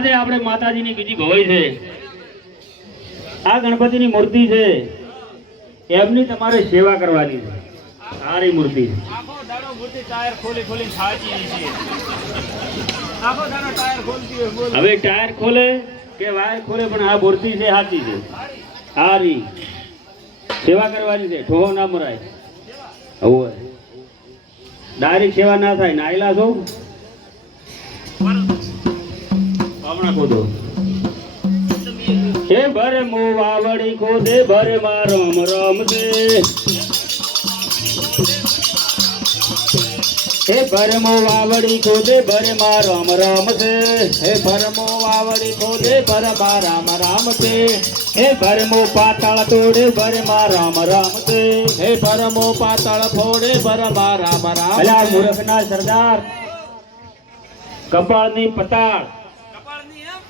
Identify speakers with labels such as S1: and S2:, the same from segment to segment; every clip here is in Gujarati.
S1: આજે આપણે માતાજીની બીજી ભવાઈ છે. આ ગણપતિની મૂર્તિ છે. એમની તમારે સેવા કરવાની છે. સારી મૂર્તિ હવે ટાયર ખોલે કે વાયર ખોલે પણ આ મૂર્તિ છે સાચી છે. સારી. સેવા કરવાની છે. ઠોહો ના મરાય. હવે. ડાયરેક્ટ સેવા ના થાય. નાયલા છો? હમણાં ખોદો. હે ભરે મો વાવડી ખોદે ભરે માં રમ રમ દે. હે ભરમો વાવડી ખોદે ભરે માં રામ રામ છે હે ભરમો વાવડી ખોદે ભરમાં રામ રામ છે હે ભરમો પાતાળ તોડે ભરે માં રામ રામ છે
S2: હે ભરમો પાતાળ ફોડે પરમા રામ રામ
S1: અલા મૂર્ખના સરદાર. કપાળની પતાળ.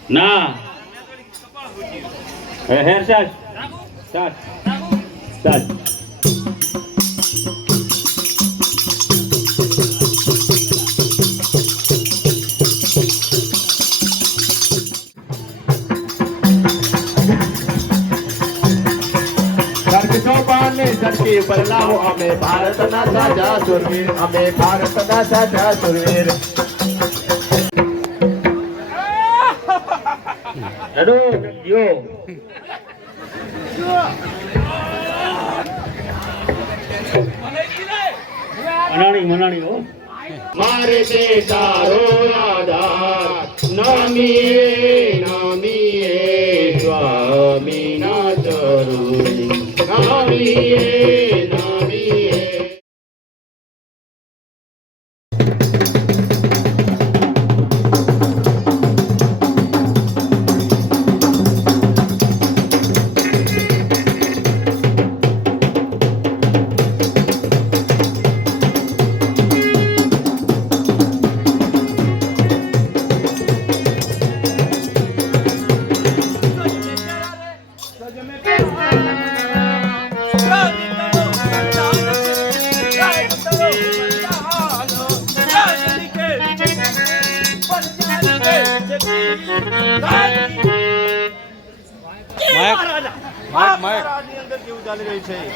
S1: ના
S3: મેં થોડી કપાળ ફૂટ્યું
S1: હે હેર સાસ
S3: રાખું
S1: સાસ
S3: રાખું
S1: સાસ
S2: સરકતો બાને સરકી પર લાવો અમે ભારતના સાચા સુરવીર અમે ભારતના સુરવીર
S1: ડડો મનાણી મનાણી હો. મારે તે તારો આધાર. નામીએ નામીએ સ્વામી ના ચરુણી. નામીએ.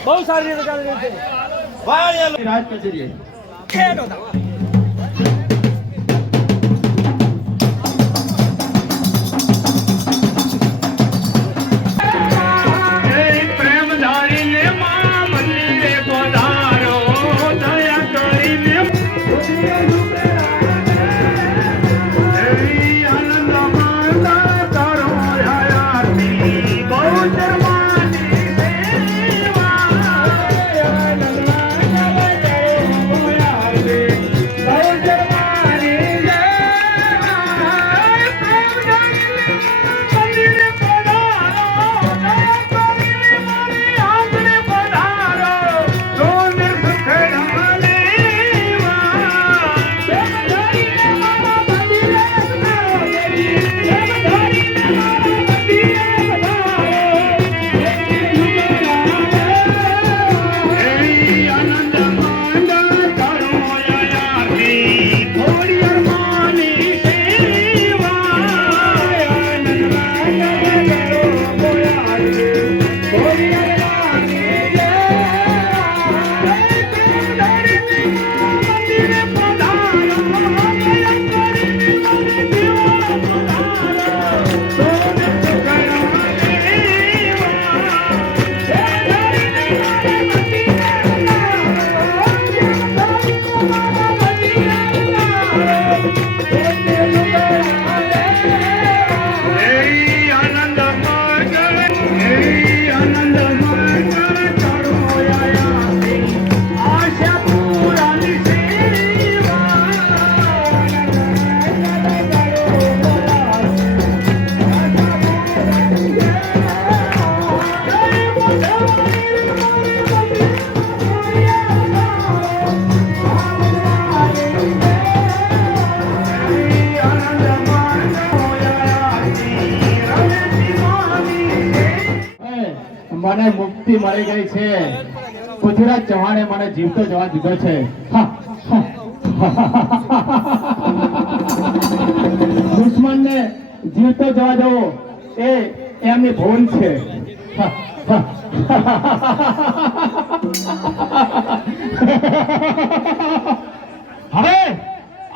S3: બહુ સારી રીતે ચાલી રહી છે.
S2: રાજ કચેરી મને મુક્તિ મળી ગઈ છે પૃથ્વીરાજ ચૌહાણે મને જીવતો જવા દીધો છે. દુશ્મનને જીવતો જવા દો એ એમની ભૂલ છે હવે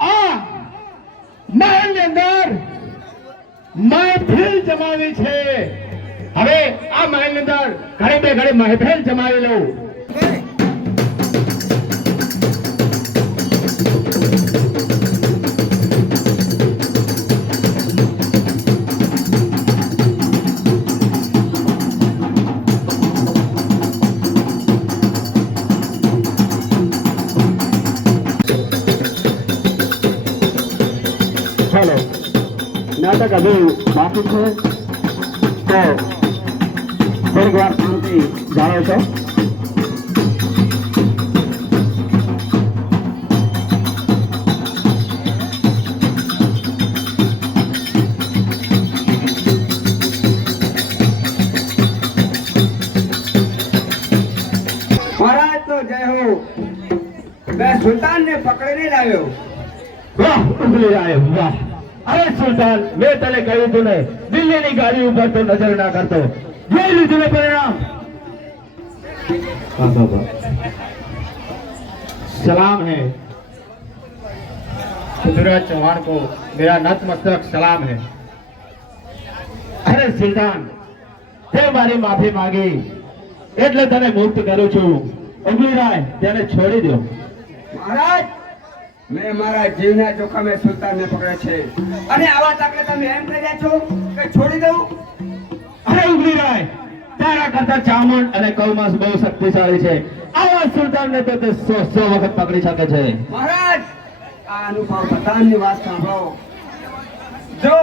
S2: આ મહેલની અંદર મહેફિલ જમાવી છે હવે આ માઇલ અંદર ઘરે બે ઘરે મહેફેલ જમાવી લઉં. નાટક હજુ બાકી છે. તો થોડીક વાર શાંતિ જાળો છો?
S4: મહારાજ તો જય હો. મેં સુલતાન ને પકડીને લાવ્યો
S2: વાહ આયો વાહ. અરે સુલતાન, મેં તને કહ્યું તું ને, દિલ્હીની ગાડી ઉપર તો નજર ના કરતો. જોઈ લીધું ને પરિણામ सलाम है पृथ्वीराज चौहान को मेरा नतमस्तक सलाम है અરે સુલતાન તે મારી માફી માંગી એટલે તને મુક્ત કરું છું ઉગલી રાય તેને છોડી દો
S4: મહારાજ મેં મારા જીવના જોખમે સુલતાન ને પકડે છે અને આવા તકે તમે એમ કર્યા છો કે છોડી દઉં
S2: અરે ઉભરી રહે તારા કરતા ચામણ અને કૌમાસ બહુ શક્તિશાળી છે. આવા સુલતાન ને તો તે સો સો વખત પકડી શકે છે.
S4: મહારાજ આ અનુભવ બધાની વાત સાંભળો. જો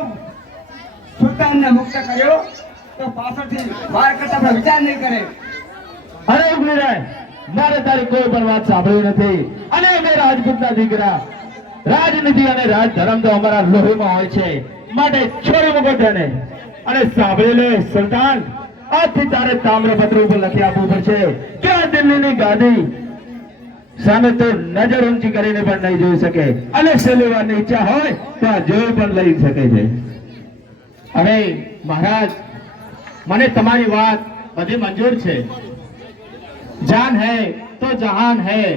S4: સુલતાન ને મુક્ત કર્યો તો પાછળથી વાર કરતા વિચાર નહીં કરે.
S2: અરે ઉભરી રહે મારે તારી કોઈ પણ વાત સાંભળી નથી. અને અમે રાજપૂતના દીકરા. રાજનીતિ અને રાજધર્મ તો અમારા લોહીમાં હોય છે. માટે છોડી મૂકો તેને. અને સાંભળી સુલતાન આજથી તારે તામ્રપત્ર ઉપર લખી આપવું પડશે. કે આ દિલ્હીની ગાદી. સામે તો નજર ઊંચી કરીને પણ નહીં જોઈ શકે. અને સેલેવાની ઈચ્છા હોય, તો આ જોઈ પણ લઈ શકે છે. હવે મહારાજ, મને તમારી વાત બધી મંજૂર છે. જાન હૈ તો જહાન હૈ.